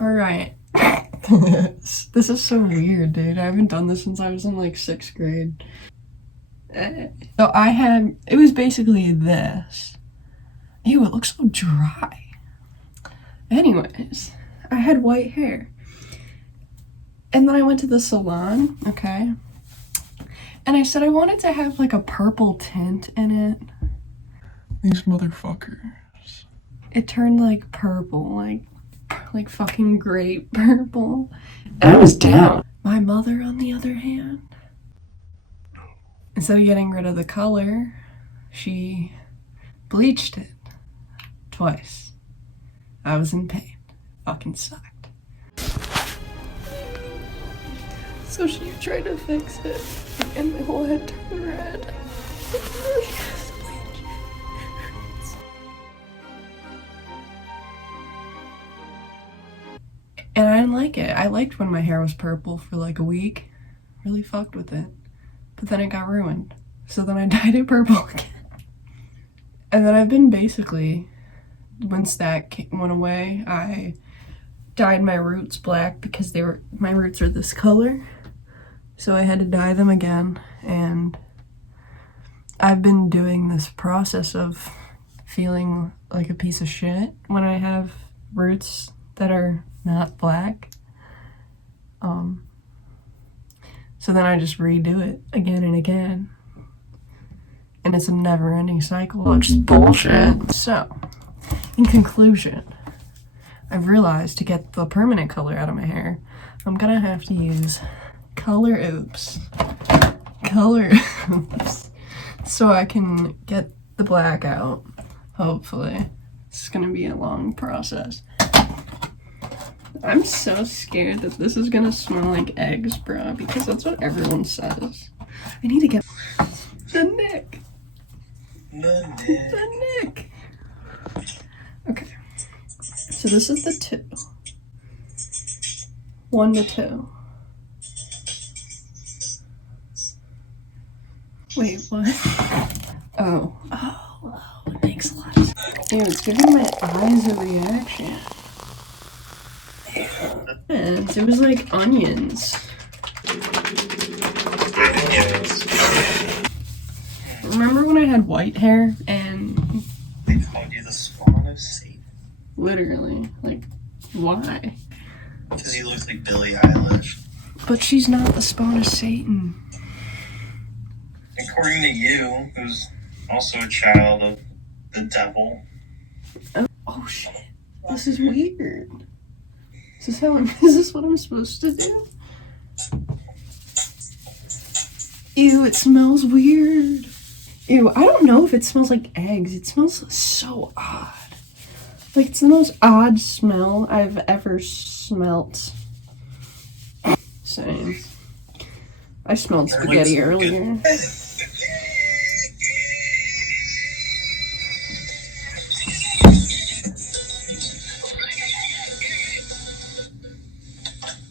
Alright. This is so weird, dude. I haven't done this since I was in like 6th grade. So it was basically this. Ew, it looks so dry. Anyways, I had white hair. And then I went to the salon, okay? And I said I wanted to have like a purple tint in it. These motherfuckers. It turned like purple, like fucking grape purple. And I was down. My mother, on the other hand, instead of getting rid of the color, she bleached it twice. I was in pain. Fucking sucked. So she tried to fix it, and my whole head turned red. And I didn't like it. I liked when my hair was purple for like a week. Really fucked with it. But then it got ruined. So then I dyed it purple again. And then I've been basically, once that went away, I dyed my roots black because my roots are this color. So I had to dye them again. And I've been doing this process of feeling like a piece of shit when I have roots that are not black. So then I just redo it again and again. And it's a never-ending cycle. It's bullshit. So, in conclusion, I've realized to get the permanent color out of my hair, I'm gonna have to use coloroops. Coloroops. So I can get the black out, hopefully. It's gonna be a long process. I'm so scared that this is gonna smell like eggs, bro, because that's what everyone says. I need to get the nick. The nick. Okay. So this is the 2. 1 to 2. Wait, what? Oh, it makes a lot of sense. Ew, it's giving my eyes a reaction. And it was like onions. Remember when I had white hair and they called you the spawn of Satan? Literally, like, why? Because you look like Billie Eilish. But she's not the spawn of Satan. According to you, who's also a child of the devil. Oh shit, this is weird. Is this what I'm supposed to do? Ew, it smells weird. Ew, I don't know if it smells like eggs. It smells so odd. Like, it's the most odd smell I've ever smelt. Same. I smelled spaghetti earlier.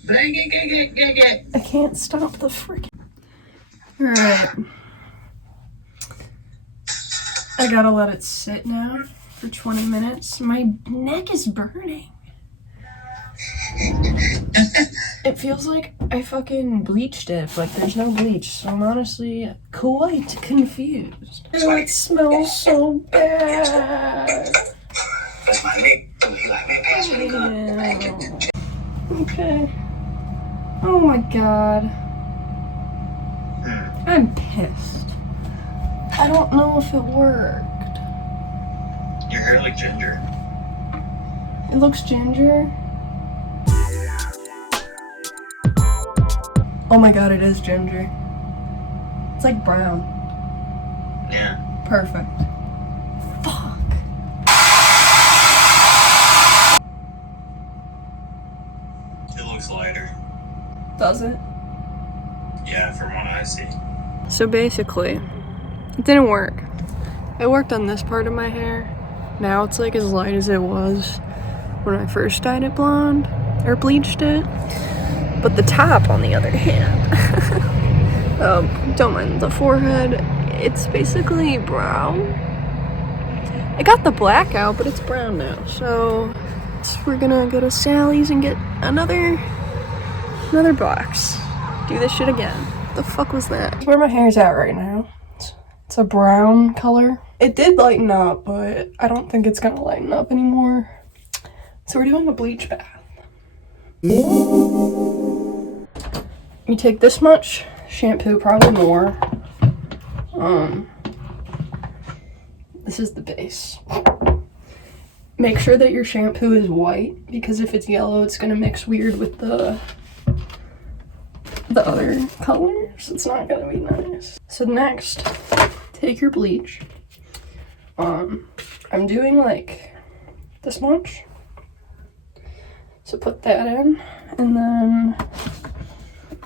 I can't stop the freaking. Alright. I gotta let it sit now for 20 minutes. My neck is burning. It feels like I fucking bleached it, but there's no bleach, so I'm honestly quite confused. Ew, it smells so bad. Ew. Okay. Oh my god. I'm pissed. I don't know if it worked. Your hair like ginger. It looks ginger. Oh my god, it is ginger. It's like brown. Yeah. Perfect. Fuck. It looks lighter. Does it? Yeah, from what I see. So basically, it didn't work. It worked on this part of my hair. Now it's like as light as it was when I first dyed it blonde or bleached it. But the top, on the other hand, don't mind the forehead, it's basically brown. It got the black out, but it's brown now. So we're gonna go to Sally's and get another box. Do this shit again. The fuck was that? That's where my hair's at right now. It's a brown color. It did lighten up, but I don't think it's gonna lighten up anymore. So we're doing a bleach bath. You take this much shampoo, probably more. This is the base. Make sure that your shampoo is white, because if it's yellow, it's gonna mix weird with the other colors. It's not gonna be nice. So next, take your bleach. I'm doing like this much. So put that in, and then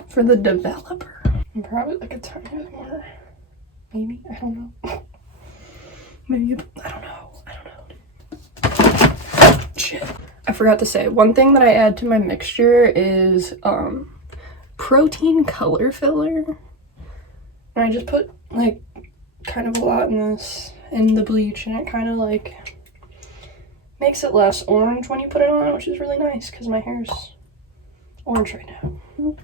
for the developer, I'm probably like a tiny bit more. Maybe, I don't know. Maybe, I don't know. Shit. I forgot to say, one thing that I add to my mixture is protein color filler. And I just put like kind of a lot in the bleach, and it kind of like makes it less orange when you put it on, which is really nice because my hair's orange right now.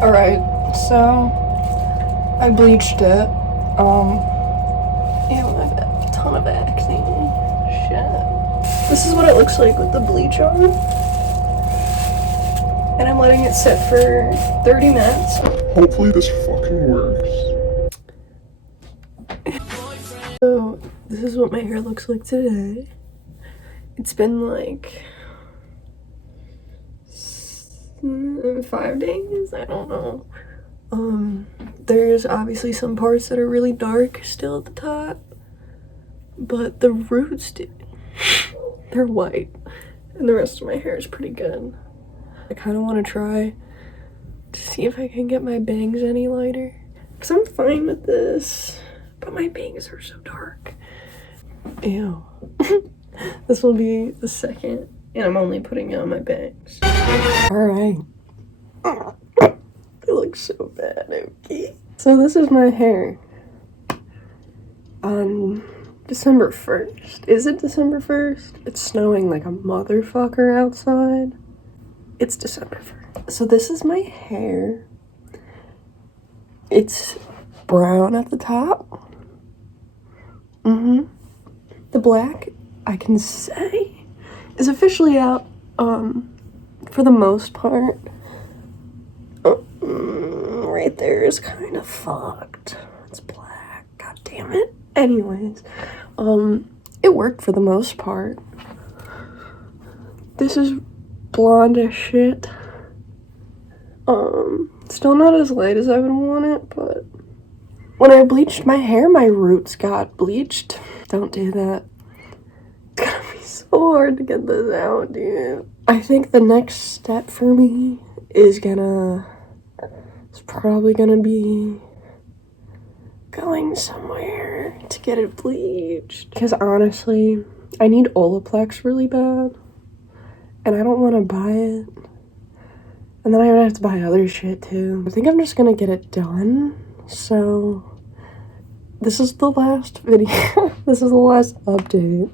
Alright, so I bleached it. Ew, I got a ton of acne. Shit. This is what it looks like with the bleach on. And I'm letting it sit for 30 minutes. Hopefully this fucking works. So, this is what my hair looks like today. It's been like 5 days, I don't know. There's obviously some parts that are really dark still at the top, but the roots, they're white, and the rest of my hair is pretty good. I kind of want to try to see if I can get my bangs any lighter, because I'm fine with this, but my bangs are so dark. Ew. This will be the second, and I'm only putting it on my bangs. Alright. It looks so bad, okay? So this is my hair on December 1st. Is it December 1st? It's snowing like a motherfucker outside. It's December 1st. So this is my hair. It's brown at the top. The black, I can say, is officially out, for the most part. Right there is kind of fucked. It's black. God damn it. Anyways, it worked for the most part. This is blonde as shit. Still not as light as I would want it, but when I bleached my hair, my roots got bleached. Don't do that. It's gonna be so hard to get this out, dude. I think the next step for me is probably gonna be going somewhere to get it bleached. Because honestly, I need Olaplex really bad, and I don't want to buy it. And then I would have to buy other shit too. I think I'm just gonna get it done. So this is the last video. This is the last update.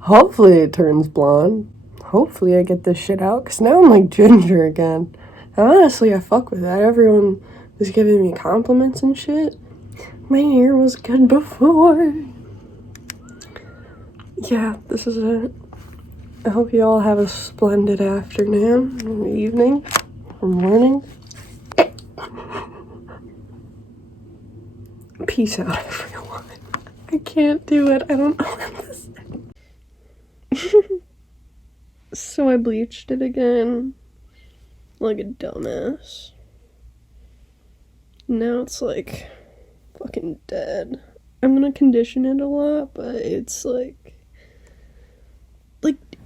Hopefully it turns blonde. Hopefully I get this shit out, because now I'm like ginger again. And honestly, I fuck with that. Everyone was giving me compliments and shit. My hair was good before. Yeah, this is it. I hope you all have a splendid afternoon, or evening, or morning. Peace out, everyone. I can't do it. I don't know what to say. So I bleached it again, like a dumbass. Now it's like fucking dead. I'm gonna condition it a lot, but it's like,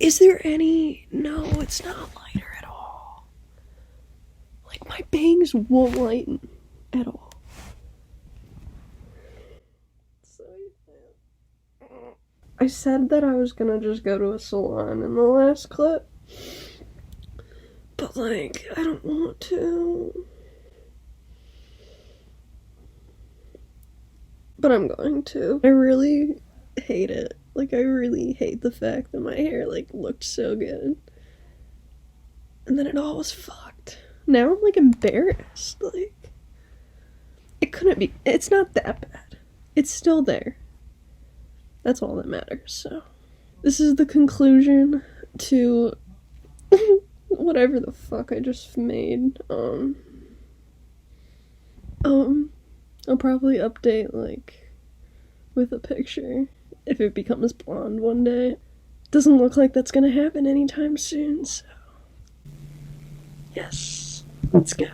is there any? No, it's not lighter at all. Like, my bangs won't lighten at all. So I said that I was gonna just go to a salon in the last clip, but like, I don't want to. But I'm going to. I really hate it. Like, I really hate the fact that my hair, like, looked so good. And then it all was fucked. Now I'm, like, embarrassed. Like, it couldn't be. It's not that bad. It's still there. That's all that matters, so. This is the conclusion to whatever the fuck I just made. I'll probably update, like, with a picture if it becomes blonde one day. Doesn't look like that's gonna happen anytime soon, so. Yes, let's go.